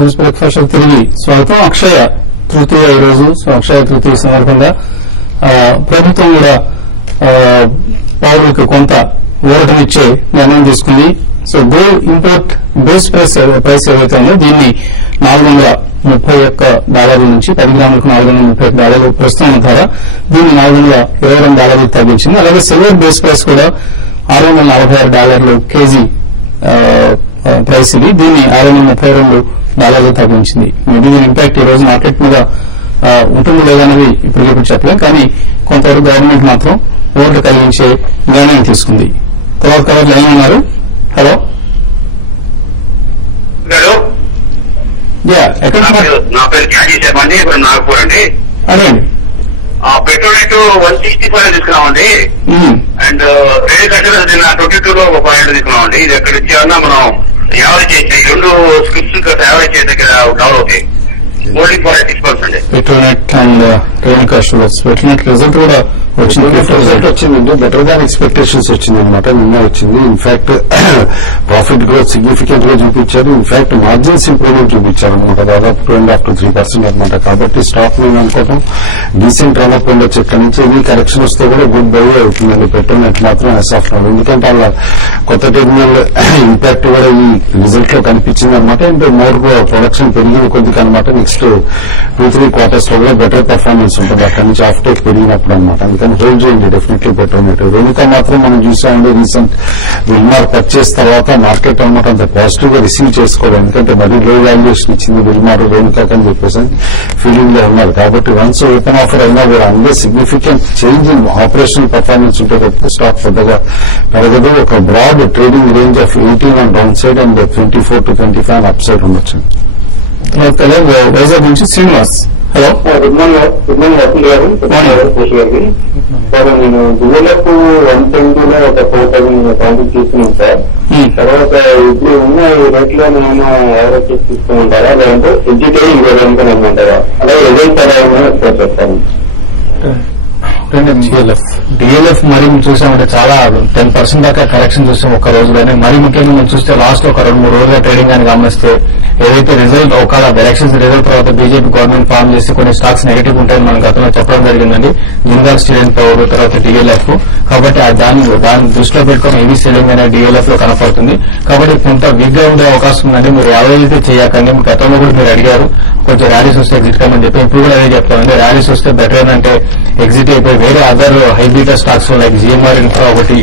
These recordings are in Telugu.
న్యూస్ బ్రేక్ఫాస్ట్ తిరిగి స్వాగతం. అక్షయ తృతీయ ఈరోజు. సో అక్షయ తృతీయ సందర్భంగా ప్రభుత్వం కూడా పౌరులకు కొంత ఊరటనిచ్చే నిర్ణయం తీసుకుంది. So gold import base price ఏదైతే ఉందో దీన్ని $431 నుంచి 10 గ్రాములకు $431 ప్రస్తుతం ధర, దీన్ని $422 తగ్గించింది. అలాగే సిల్వర్ బేస్ ప్రైస్ కూడా $646 కేజీ ప్రైస్ ఇది, దీన్ని $632 తగ్గించింది. మేబీ దీని ఇంపాక్ట్ ఈ రోజు మార్కెట్ మీద ఉంటుంది లేదన్నది ఇప్పుడు చెప్పలేం, కానీ కొంతవరకు గవర్నమెంట్ మాత్రం ఓట్లు కలిగించే నిర్ణయం తీసుకుంది. తర్వాత కవర్ లైన్ ఉన్నారు. హలో నా పేరు క్యాజీ శర్మ అండి, ఇప్పుడు నాగపూర్ అండి. అదే పెట్రోల్ రేటు 165 తీసుకున్నామండి, అండ్ రేట్ అంటే 22 లో 500 తీసుకున్నామండి. ఇది ఎక్కడ ఇచ్చేవన్నా మనం యావరేజ్ చేసి 2 స్క్రిప్ట్స్ యావరేజ్ చేసే దగ్గర డౌన్ అవుతాయి. Holding for 6%. Petronet and Renuka sugars Petronet result కూడా రిజల్ట్ వచ్చిందండి, బెటర్ దాన్ ఎక్స్పెక్టేషన్స్ వచ్చింది అనమాట. నిన్న వచ్చింది. ఇన్ఫాక్ట్ ప్రాఫిట్ గ్రోత్ సిగ్నిఫికెంట్ గా చూపించారు. ఇన్ఫాక్ట్ మార్జిన్స్ ఇంప్రూవ్మెంట్ చూపించారు అనమాట, దాదాపు 2.5 to 3% అనమాట. కాబట్టి స్టాక్ మేము అనుకోవడం డీసెంట్ రన్ అప్ ఉండొచ్చు. ఇక్కడ నుంచి ఎన్ని కరెక్షన్ వస్తే కూడా గుడ్ బై అవుతుందండి పెట్రోనెట్ మాత్రం యాజ్ ఆఫ్ నౌ. ఎందుకంటే అలా కొత్త టెర్మినల్ ఇంపాక్ట్ కూడా ఈ రిజల్ట్ లో కనిపించింది అనమాట. అండ్ మోర్ ప్రొడక్షన్ పెరిగిన కొద్దిగా అనమాట. నెక్స్ట్ 2-3 quarters లో కూడా బెటర్ పర్ఫార్మెన్స్ ఉంటుంది అక్కడ నుంచి ఆఫ్ టేక్ పెరిగినప్పుడు అనమాట. అందుకని హోల్డ్ చేయండి డెఫినెట్లీ పెట్రోనెట్. రేణుకా మాత్రం మనం చూసామండి, రీసెంట్ విల్మార్ పర్చేస్ తర్వాత మార్కెట్ అనమాట అంత పాజిటివ్ గా రిసీవ్ చేసుకోవాలి. ఎందుకంటే మరీ లో వాల్యుయేషన్ ఇచ్చింది విల్మార్ రేణుకా అని చెప్పేసి ఫీలింగ్ లో ఉన్నారు. కాబట్టి వన్స్ ఓపెన్ ఆఫర్ అయినా కూడా అందులో significant change in operational performance ఉంటే తప్పితే స్టాక్ పెద్దగా పెరగదు. ఒక broad trading range of 18 on down side and 24 to 25 up side ఉండొచ్చు. వైజాగ్ నుంచి Srinivas. Hello good morning Vasanth గారు. కోష్ గారికి సార్, నేను దువ్వలకు 120 లో ఒక 4,000 కాంపిట్ తీసుకున్నాను సార్. తర్వాత ఇప్పుడు ఉన్న రేట్లో నేను యావరేజ్ చేసి తీసుకుంటారా, లేదంటే ఎడ్యుకేట్ ఇంకోదానికి అనుకుంటారా? అలాగే రిజల్ట్ ఎలా ఉన్నాయో ఒకసారి చెప్తాను. డిఎల్ఎఫ్ మరి చూసామంటే చాలా 10% దాకా కరెక్షన్ చూసాం ఒక్క రోజులోనే. మరీ ముఖ్యంగా మనం చూస్తే లాస్ట్ ఒక 2-3 రోజుల ట్రేడింగ్ అని గమనిస్తే ఏదైతే రిజల్ట్ ఒకవేళ ఎలక్షన్స్ రిజల్ట్ తర్వాత బీజేపీ గవర్నమెంట్ ఫామ్ చేసి కొన్ని స్టాక్స్ నెగిటివ్ ఉంటాయని మనం గతంలో చెప్పడం జరిగిందండి. జిందాల్ స్టీల్ అండ్ పవర్ తర్వాత డిఎల్ఎఫ్. కాబట్టి దాన్ని దృష్టిలో పెట్టుకుని హెవీ సెల్లింగ్ అనే డిఎల్ఎఫ్ లో కనపడుతుంది. కాబట్టి కొంత వీక్ గా ఉండే అవకాశం ఉందండి. మీరు యావరేజ్ అయితే చేయకండి. గతంలో కూడా మీరు అడిగారు కొంచెం ర్యాలీస్ వస్తే ఎగ్జిట్ కమని చెప్పి, ఇప్పుడు కూడా అదే చెప్తామండి. ర్యాలీస్ వస్తే బెటర్ అంటే ఎగ్జిట్ అయిపోయి వేరే other hybrid stocks like GMR infra ఒకటి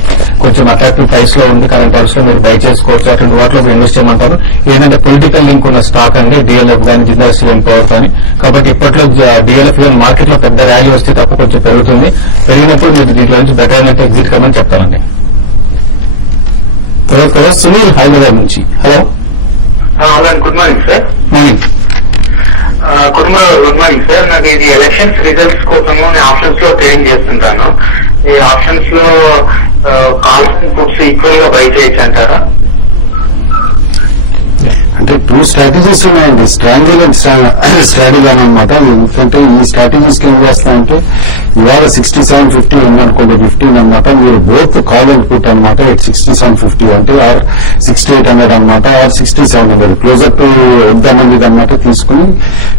కొంచెం అట్రాక్టివ్ ప్రైస్ లో ఉంది, కరెంట్ ప్రైస్ లో మీరు బై చేసుకోవచ్చు. అటువంటి వాటిలో మీరు ఇన్వెస్ట్ చేయమంటారు. ఏంటంటే పొలిటికల్ లింక్ ఉన్న స్టాక్ అండి డిఎల్ఎఫ్ కానీ జిందాల్ స్టీల్ అండ్ పవర్ కానీ. కాబట్టి ఇప్పట్లో డిఎల్ఎఫ్ కానీ మార్కెట్ లో పెద్ద ర్యాలీ వస్తే తప్ప కొంచెం పెరుగుతుంది. పెరిగినప్పుడు మీరు దీంట్లో నుంచి బెటర్ అంటే ఎగ్జిట్ కమని చెప్తానండి. తర్వాత సునీల్ హైదరాబాద్ నుంచి. Hello good morning sir. Morning. Good morning sir. నాకు ఇది ఎలక్షన్స్ రిజల్ట్స్ కోసము నేను ఆప్షన్స్ లో ట్రేడింగ్ చేస్తుంటాను. ఈ ఆప్షన్స్ లో కాల్స్ అండ్ పుట్స్ ఈక్వల్ గా బై చేయొచ్చు అంటారా? అంటే 2 స్ట్రాటజీస్ ఉన్నాయండి, స్ట్రాంగిల్ అండ్ స్ట్రాటజీ అనమాట. ఎందుకంటే ఈ స్ట్రాటజీస్ కి ఏం చేస్తామంటే ఇవాళ 6750 ఉందనుకోండి 15 అనమాట. మీరు బోత్ కాల్ అండ్ పుట్ అనమాట ఎట్ 6750 అంటే ఆర్ 6800 అనమాట, ఆర్ 6700 క్లోజర్ టు వద్దామని అనమాట తీసుకుని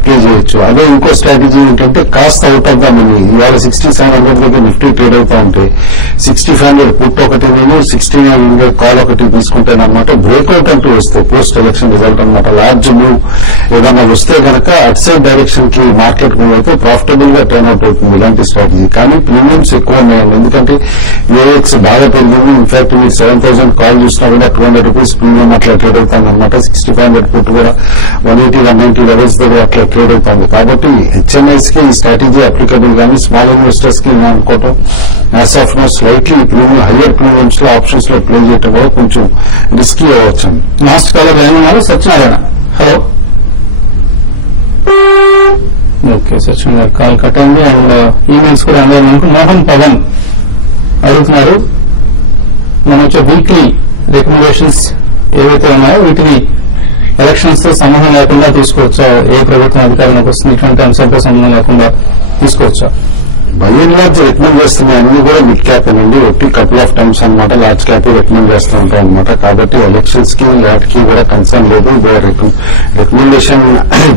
ప్లే చేయొచ్చు. అదే ఇంకో స్ట్రాటజీ ఏంటంటే cost out of the money. ఇవాళ 6700 దగ్గర నిఫ్టీ ట్రేడ్ అవుతా ఉంటే 6500 పుట్ ఒకటి, నేను 6900 కాల్ ఒకటి తీసుకుంటానమాట. బ్రేక్అవుట్ అంటూ వస్తే పోస్ట్ ఎలక్షన్ రిజల్ట్ అనమాట లార్జ్ మూవ్ ఏదైనా వస్తే కనుక అట్ సైడ్ డైరెక్షన్ కి మార్కెట్ మూవ్ అయితే ప్రాఫిటబుల్ గా టర్న్ అవుట్ అవుతుంది ఇలాంటి స్ట్రాటజీ. కానీ ప్రీమియమ్స్ ఎక్కువ ఉన్నాయండి. ఎందుకంటే ఏఎక్స్ బాగా పెరిగింది. ఇన్ఫాక్ట్ మీరు 7000 కాల్ చూసినా కూడా 200 రూపీస్ ప్రీమియం అట్లా ట్రేడ్ అవుతుంది అనమాట. 6500 పుట్ కూడా 180-190 లెవెల్స్ దగ్గర అట్లా ట్రేడ్ అవుతుంది. కాబట్టి హెచ్ఎంఐస్ కి ఈ స్ట్రాటజీ అప్లికబుల్. కానీ స్మాల్ ఇన్వెస్టర్స్ కి అనుకోవటం as of now slightly premium higher premiums లో ఆప్షన్స్ లో ప్లే చేయడం కూడా కొంచెం రిస్కీ అవ్వచ్చు. లాస్ట్ కాలర్ ఏమన్నారు? Satyanarayana. Hello. Okay, Satyanarayana call cut అయింది. అండ్ ఈమెయిల్స్ కూడా అందరూ మనకు మోహన్ పవన్ అడుగుతున్నారు, మనం వచ్చే వీక్లీ రికమెండేషన్స్ ఏవైతే ఉన్నాయో వీటిని ఎలక్షన్స్ తో సంబంధం లేకుండా తీసుకోవచ్చా? ఏ ప్రభుత్వం అధికారంలోకి వస్తుంది ఇటువంటి అంశాలతో సంబంధం లేకుండా తీసుకోవచ్చా? బై అండ్ లార్జ్ రికమెండ్ చేస్తున్నాయి అన్ని కూడా మిడ్ క్యాప్ అండి, ఒట్టి కపుల్ ఆఫ్ టైమ్స్ అనమాట లార్జ్ క్యాప్ రికమెండ్ చేస్తూ ఉంటాం అనమాట. కాబట్టి ఎలక్షన్స్ కి వాటికి కూడా కన్సర్న్ లేదు. రికమెండేషన్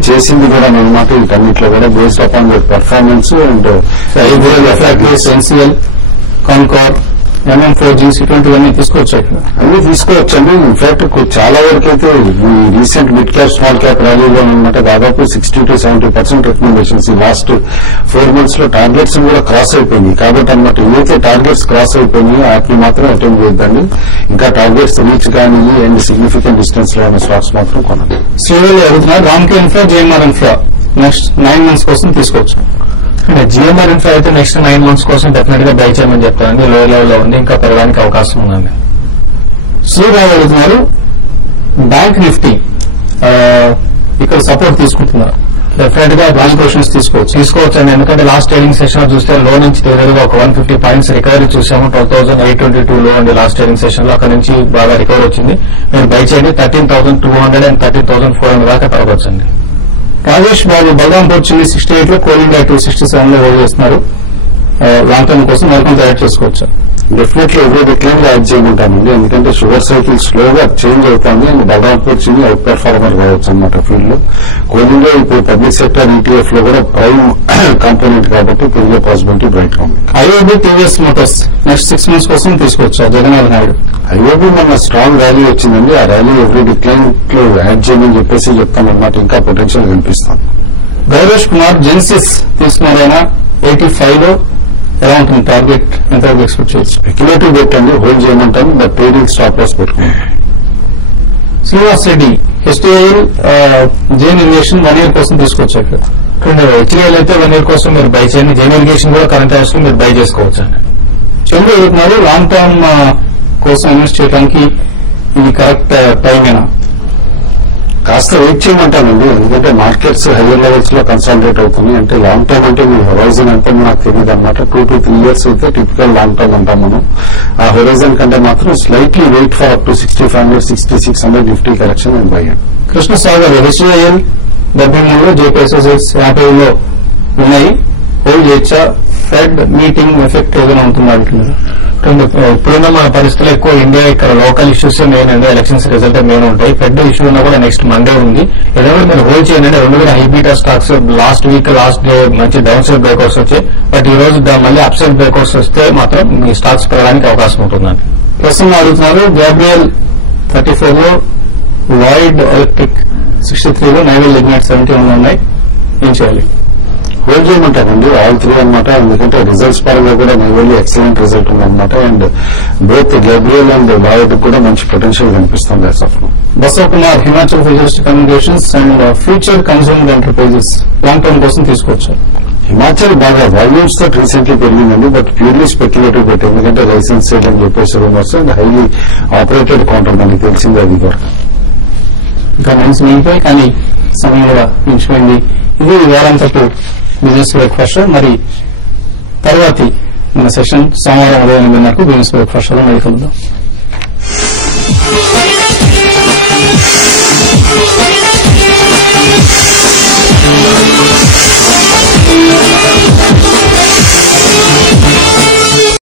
చేసింది కూడా అనమాట వీటన్నిటిలో కూడా based upon the performance and NCL, Concor, MM4Gs ఇటువంటివన్నీ తీసుకోవచ్చు. అన్ని తీసుకోవచ్చండి. ఇన్ఫాక్ట్ చాలా వరకు అయితే ఈ recent mid cap small cap ర్యాలీలో అనమాట దాదాపు 60 to 70% రికమెండేషన్స్ ఈ లాస్ట్ 4 months లో టార్గెట్స్ కూడా క్రాస్ అయిపోయింది. కాబట్టి అనమాట ఏవైతే టార్గెట్స్ క్రాస్ అయిపోయినాయో వాటిని మాత్రం అటెండ్ చేయొద్దండి. ఇంకా టార్గెట్స్ రీచ్ కానీ అండ్ సిగ్నిఫికెంట్ డిస్టెన్స్ లో ఉన్న స్టాక్స్ మాత్రం కొనాలి. శ్రీవల్లి అడుగుతున్నారు Ramky infra, JMR infra next 9 months కోసం తీసుకోవచ్చు. GMR ఇన్ఫ్రా అయితే నెక్స్ట్ 9 months కోసం డెఫినెట్ గా బై చేయమని చెప్తానండి. లో లెవెల్ లో ఉంది, ఇంకా పెరగడానికి అవకాశం ఉందండి. శ్రీరావు అడుగుతున్నారు బ్యాంక్ నిఫ్టీ ఇక్కడ సపోర్ట్ తీసుకుంటున్నారు, డెఫినెట్ గా వాల్యుయేషన్స్ తీసుకోవచ్చు అండి. ఎందుకంటే లాస్ట్ ట్రేడింగ్ సెషన్ చూస్తే లో నుంచి దగ్గరగా ఒక 150 points రికవరీ చూసాము. 12,822 లో అండి లాస్ట్ ట్రేడింగ్ సెషన్ లో, అక్కడ నుంచి బాగా రికవర్ వచ్చింది. మీరు బై చేయండి. 13,200 and 13,400 దాకా పెరగొచ్చండి. రాజేష్ బాబు బల్రాంపూర్ చిల్లి 68 లో, కోల్ ఇండియా 267 లో హోల్డ్ చేస్తున్నారు. లాంగ్ టర్మ్ కోసం మరికొంత యాడ్ చేసుకోవచ్చు. డెఫినెట్లీ ఎవ్రీ డిక్లైన్ యాడ్ చేయమంటామండి. ఎందుకంటే షుగర్ సైకిల్ స్లోగా చేంజ్ అవుతుంది and Balrampur Chini outperformer కావచ్చు అనమాట ఫీల్డ్ లో. కోల్ ఇండియా ఇప్పుడు పబ్లిక్ సెక్టర్ ETF లో కూడా ప్రైమ్ కాంపోనెంట్ కాబట్టి పెరిగే పాసిబిలిటీ బ్రైట్ గా ఉంది. IOB TVS Motors next 6 months కోసం తీసుకోవచ్చు. జగన్నాథ్ నాయుడు IOB మన స్ట్రాంగ్ ర్యాలీ వచ్చిందండి. ఆ ర్యాలీ ఎవ్రీ డిక్లైన్ లో యాడ్ చేయమని చెప్పేసి చెప్తామన్నమాట. ఇంకా పొటెన్షియల్ కనిపిస్తాం. గౌరేష్ కుమార్ జెన్సిస్ తీసుకున్నారైనా 85 లో ఎలా ఉంటుంది టార్గెట్, ఎంత ఎక్స్పెక్ట్ చేయొచ్చు? స్పెక్యులేటివ్ బెట్ అండి, హోల్డ్ చేయమంటాం. బట్ ట్రేడింగ్ స్టాప్ లాస్ పెట్టుకుంటాం. శ్రీనివాస్ రెడ్డి HTIL జైన్ ఇరిగేషన్ 1 year కోసం తీసుకోవచ్చు. HTIL అయితే 1 year కోసం మీరు బై చేయండి. జైన్ ఇరిగేషన్ కూడా కరెంట్ అఫైర్స్ లో మీరు బై చేసుకోవచ్చు అండి. చంద్ర అడుగుతున్నారు లాంగ్ టర్మ్ కోసం ఇన్వెస్ట్ చేయడానికి ఇది కరెక్ట్ టైమేనా? కాస్త వెయిట్ చేయమంటానండి. ఎందుకంటే మార్కెట్స్ హైయర్ లెవెల్స్ లో కన్సాలిడేట్ అవుతున్నాయి. అంటే లాంగ్ టర్మ్ అంటే మీ హొరైజన్ అంటే నాకు తెలియదు అనమాట. 2 to 3 years అయితే టిపికల్ లాంగ్ టర్మ్ అంటాం మనం. ఆ హొరైజన్ కంటే మాత్రం slightly wait for up to 6500, 6600 Nifty correction and buy. Krishnasagar HTIL 73 లో, JPSS 50 లో ఉన్నాయి, హోల్డ్ చేయొచ్చా? ఫెడ్ మీటింగ్ ఎఫెక్ట్ ఏదైనా ఉంటుందా అంటున్నారు. ఇప్పుడున్న మన పరిస్థితుల్లో ఎక్కువ ఇండియా ఇక్కడ లోకల్ ఇష్యూస్ మెయిన్ అండి. ఎలక్షన్స్ రిజల్ట్ మెయిన్ ఉంటాయి. ఫెడ్ ఇష్యూ ఉన్నా కూడా నెక్స్ట్ మండే ఉంది. ఏదైనా మీరు హోల్డ్ చేయండి. 2 కూడా high beta stocks last day మంచి డౌన్ సైడ్ బ్రేక్అవుట్స్ వచ్చాయి. బట్ ఈ రోజు మళ్ళీ అప్ సైడ్ బ్రేక్అవుట్స్ వస్తే మాత్రం మీ స్టాక్స్ పెరగడానికి అవకాశం ఉంటుందండి. ప్రస్తుతం అడుగుతున్నారు గ్యాబ్రియల్ 34 లో, లాయిడ్ ఎలక్ట్రిక్ 63 లో, నైవల్ లిగ్నైట్ 71 ఉన్నాయి. ఏం చేయాలి? హోల్డ్ చేయమంటారండి ఆల్ 3 అనమాట. ఎందుకంటే రిజల్ట్స్ పరంగా కూడా నైవల్లీ ఎక్సలెంట్ రిజల్ట్ ఉందన్నమాట. And both Gabriel and Lloyd కూడా మంచి పొటెన్షియల్ కనిపిస్తుంది as of now. Basava Kumar Himachal ఫిజిస్ట్ communications and future consumer enterprises long term కోసం తీసుకోవచ్చు. హిమాచల్ బాగా వాల్యూమ్స్ తో రీసెంట్లీ పెరిగిందండి. But purely speculative bet. ఎందుకంటే లైసెన్స్ అని చెప్పేసి rumours and highly operated counter మనకి తెలిసింది అది కూడా. ఇంకా మంచి మిగిలిపోయి కానీ సమయం కూడా మించిపోయింది. ఇది వారాంతపు బిజినెస్ బ్రేక్ఫాస్ట్. మరి తర్వాతి మన సెషన్ సోమవారం ఉదయం 8 గంటలకు బిజినెస్ బ్రేక్ఫాస్ట్ లో మళ్ళీ కలుద్దాం.